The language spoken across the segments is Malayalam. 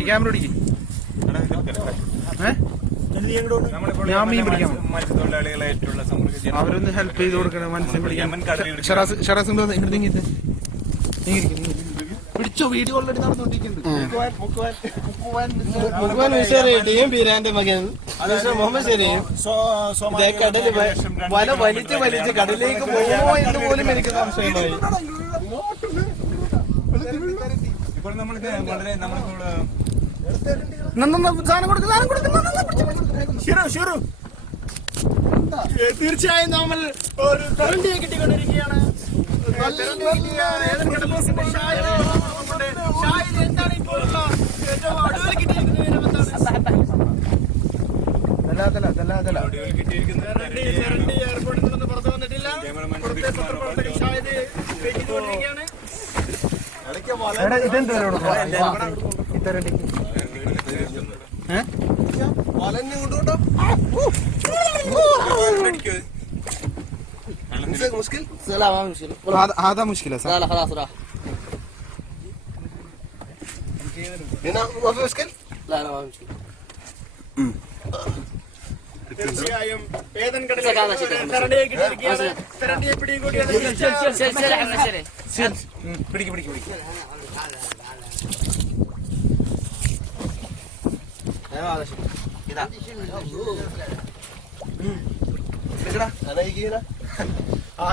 ക്യാമറ പിടിക്കും. ഞാൻ മീൻ പിടിക്കാം. അവരൊന്ന് ഹെൽപ്പ് ചെയ്ത് കൊടുക്കണം മത്സ്യം പിടിക്കാൻ. ഷറാസ് പിടിച്ചോ, വീഡിയോ ഓൾറെഡി നടന്നുകൊണ്ടിരിക്കുന്നുണ്ട്. വല വലിച്ച് കടലിലേക്ക് പോകുമോ എന്ന് പോലും എനിക്ക് സംശയമായി. തീർച്ചയായും നമ്മൾ ഒരു കറണ്ടിയെ കിട്ടിക്കൊണ്ടിരിക്കുകയാണ്. എന്താണ് ഇപ്പോഴുള്ള ഏറ്റവും അടുവിൽ കിട്ടിയിരിക്കുന്നത്? എയർപോർട്ടിൽ നിന്ന് പുറത്തു വന്നിട്ടില്ല. मुश्किल هذا مشكلة صح؟ لا خلاص راح هنا ما في مشكلة؟ لا ما في مشكلة. തീർച്ചയായും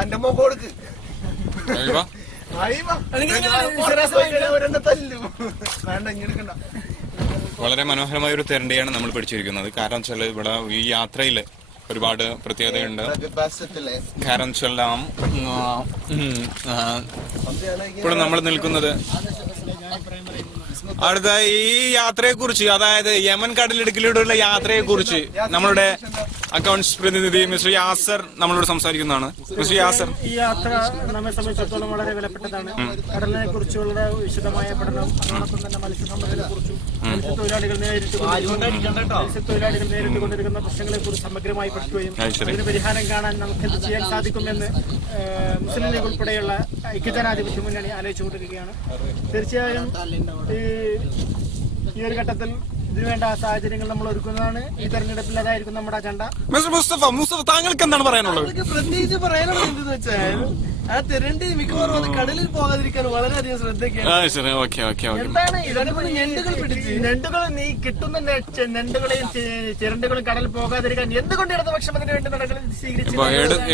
എന്റെ അമ്മ കൊടുക്ക് വേണ്ട ഇങ്ങെടുക്കണ്ട. വളരെ മനോഹരമായ ഒരു തെരണ്ടിയാണ് നമ്മൾ പിടിച്ചിരിക്കുന്നത്. കാരണം വെച്ചാൽ ഇവിടെ ഈ യാത്രയിൽ ഒരുപാട് പ്രത്യേകതയുണ്ട്. കാരണം വെച്ചാൽ ഇപ്പോൾ നമ്മൾ നിൽക്കുന്നത് അടുത്ത ഈ യാത്രയെ കുറിച്ച്, അതായത് യമൻ കടലിടുക്കിലൂടെയുള്ള യാത്രയെ കുറിച്ച് നമ്മളുടെ അക്കൗണ്ട്സ് പ്രതിനിധി മിസ്റ്റർ യാസർ നമ്മളോട് സംസാരിക്കുന്നതാണ്. മിസ്റ്റർ യാസർ, ഈ യാത്ര നമ്മെ സംബന്ധിച്ചിടത്തോളം വളരെ വിലപ്പെട്ടതാണ്. കടലിനെ കുറിച്ചുള്ള വിശദമായ പഠനം, അതോടൊപ്പം തന്നെ മത്സ്യസമ്പത്തിനെ കുറിച്ചും മത്സ്യത്തൊഴിലാളികൾ നേരിട്ട് കൊണ്ടിരിക്കുന്ന പ്രശ്നങ്ങളെ കുറിച്ച് സമഗ്രമായി പഠിക്കുകയും അതിന് പരിഹാരം കാണാൻ നമുക്ക് എന്ത് ചെയ്യാൻ സാധിക്കുമെന്ന് മുസ്ലിം ലീഗ് ഉൾപ്പെടെയുള്ള ഐക്യജനാധിപത്യ മുന്നണി ആലോചിച്ചുകൊണ്ടിരിക്കുകയാണ്. തീർച്ചയായും ഈ ഒരു ഘട്ടത്തിൽ ഇതിനുവേണ്ട സാഹചര്യങ്ങൾ നമ്മൾ ഒരുക്കുന്നതാണ്. ഈ തെരഞ്ഞെടുപ്പിൽ അതായിരിക്കും നമ്മുടെ അജണ്ട. മിസ്റ്റർ മുസ്തഫ താങ്കൾക്ക് എന്താണ് പറയാനുള്ളത്? പ്രത്യേകിച്ച് പറയാനുള്ളത് എന്തെന്ന് വെച്ചാൽ ആ തെരണ്ടി മിക്കവാറും അത് കടലിൽ പോകാതിരിക്കാൻ വളരെയധികം ശ്രദ്ധിക്കണം. എന്താണ് ഞണ്ടുകൾ പിടിച്ച് ഞണ്ടുകൾ നീ കിട്ടുന്ന ഞണ്ടുകളെയും ചിരണ്ടുകളും കടലിൽ പോകാതിരിക്കാൻ എന്തുകൊണ്ട് ഇടതുപക്ഷം അതിന് വേണ്ടി നടപടി സ്വീകരിച്ചു?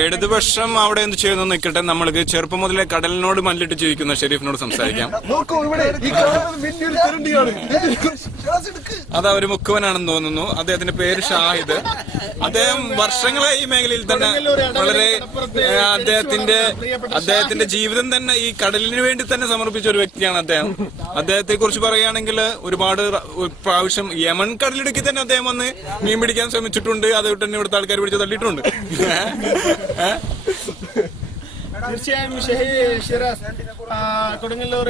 ഇടതുപക്ഷം അവിടെ എന്ത് ചെയ്യുന്നു നിൽക്കട്ടെ. നമ്മൾക്ക് ചെറുപ്പം മുതലേ കടലിനോട് മല്ലിട്ട് ജീവിക്കുന്ന ഷെരീഫിനോട് സംസാരിക്കാം. അത് ഒരു മുക്കുവനാണെന്ന് തോന്നുന്നു. അദ്ദേഹത്തിന്റെ പേര് ഷാഹിദ്. അദ്ദേഹം വർഷങ്ങളായി ഈ മേഖലയിൽ തന്നെ വളരെ അദ്ദേഹത്തിന്റെ ജീവിതം തന്നെ ഈ കടലിന് വേണ്ടി തന്നെ സമർപ്പിച്ച ഒരു വ്യക്തിയാണ് അദ്ദേഹം. അദ്ദേഹത്തെ കുറിച്ച് പറയുകയാണെങ്കിൽ ഒരുപാട് പ്രാവശ്യം യമൻ കടലിടുക്കി തന്നെ അദ്ദേഹം വന്ന് മീൻ പിടിക്കാൻ ശ്രമിച്ചിട്ടുണ്ട്. അതുകൊണ്ട് തന്നെ ഇവിടുത്തെ ആൾക്കാർ പിടിച്ച് തള്ളിയിട്ടുണ്ട്.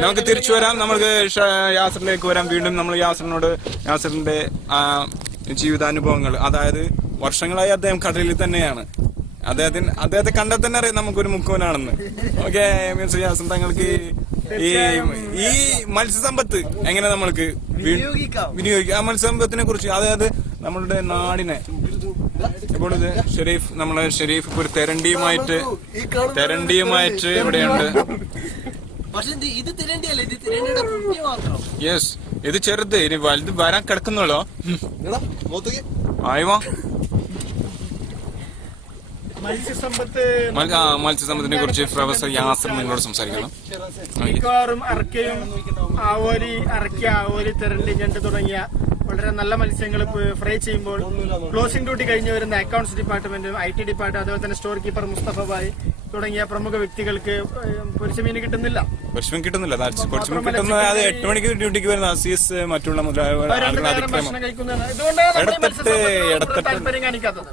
നമുക്ക് തിരിച്ചു വരാം. നമുക്ക് യാസറിലേക്ക് വരാം. വീണ്ടും നമ്മൾ യാസറിന്റെ ജീവിതാനുഭവങ്ങൾ, അതായത് വർഷങ്ങളായി അദ്ദേഹം കടലിൽ തന്നെയാണ്. അദ്ദേഹത്തെ കണ്ടാൽ തന്നെ അറിയാം നമുക്കൊരു മുക്കുവനാണെന്ന്. ഓക്കെ മിസ്റ്റർ യാസർ, താങ്കൾക്ക് ഈ മത്സ്യസമ്പത്ത് എങ്ങനെ നമ്മൾക്ക് വിനിയോഗിക്കാം? ആ മത്സ്യസമ്പത്തിനെ കുറിച്ച്, അതായത് നമ്മളുടെ നാടിനെ ഇപ്പോൾ ഇത് ഷെരീഫ് ഒരു തെരണ്ടിയുമായിട്ട് ഇവിടെയുണ്ട്. യെസ്, ഇത് ചെറുത്, ഇനി വലുത് വരാൻ കിടക്കുന്നുള്ളോ? ആയിവാ. മത്സ്യസമ്പത്തിനെ കുറിച്ച് പ്രൊഫസർ യാസർ നിങ്ങളോട് സംസാരിക്കണം. മിക്കവാറും അറക്കയും ആവോലി തെരണ്ടി ഞണ്ട് തുടങ്ങിയ വളരെ നല്ല മത്സ്യങ്ങൾ ഫ്രൈ ചെയ്യുമ്പോൾ ക്ലോസിംഗ് ഡ്യൂട്ടി കഴിഞ്ഞ് വരുന്ന അക്കൗണ്ട്സ് ഡിപ്പാർട്ട്മെന്റും IT ഡിപ്പാർട്ട്മെന്റ്, അതുപോലെ തന്നെ സ്റ്റോർ കീപ്പർ മുസ്തഫ ഭായ് തുടങ്ങിയ പ്രമുഖ വ്യക്തികൾക്ക് പൊരിച്ചമീൻ കിട്ടുന്നില്ല. പൊരിച്ചമീൻ കിട്ടുന്നത് 8 മണിക്ക് ഡ്യൂട്ടിക്ക് വരുന്ന അസീസ് മറ്റുള്ള ഭക്ഷണം കഴിക്കുന്നതാണ്. ഇതുകൊണ്ടാണ് താല്പര്യം കാണിക്കാത്തത്.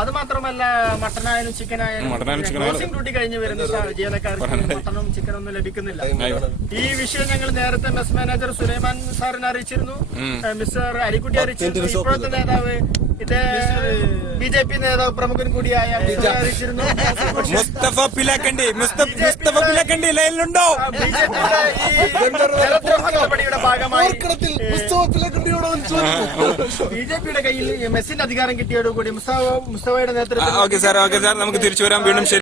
അത് മാത്രമല്ല മട്ടനായാലും ചിക്കനായാലും ക്ലോസിംഗ് ഡ്യൂട്ടി കഴിഞ്ഞ് വരുന്ന ജീവനക്കാർക്ക് മട്ടനും ചിക്കനും ഒന്നും ലഭിക്കുന്നില്ല. ഈ വിഷയം ഞങ്ങൾ നേരത്തെ മെസ് മാനേജർ സുലൈമാൻ സാറിനെ അറിയിച്ചിരുന്നു, മിസ്റ്റർ അരിക്കുട്ടി അറിയിച്ചിരുന്നു, ഇപ്പോഴത്തെ നേതാവ് ഇത് BJP നേതാവ് പ്രമുഖൻ കൂടിയായ അറിയിച്ചിരുന്നു. മുസ്തഫ പിലാക്കണ്ടി ലൈനിലുണ്ടോ? BJPയുടെ ഈ ജലദ്രോഹ നടപടിയുടെ ഭാഗമായി BJPയുടെ കയ്യിൽ മെസ്സിന്റെ അധികാരം കിട്ടിയോടുകൂടി മുസ്തഫയുടെ നേതൃത്വത്തിൽ ഓക്കെ സാർ നമുക്ക് തിരിച്ചു വരാം വീണ്ടും.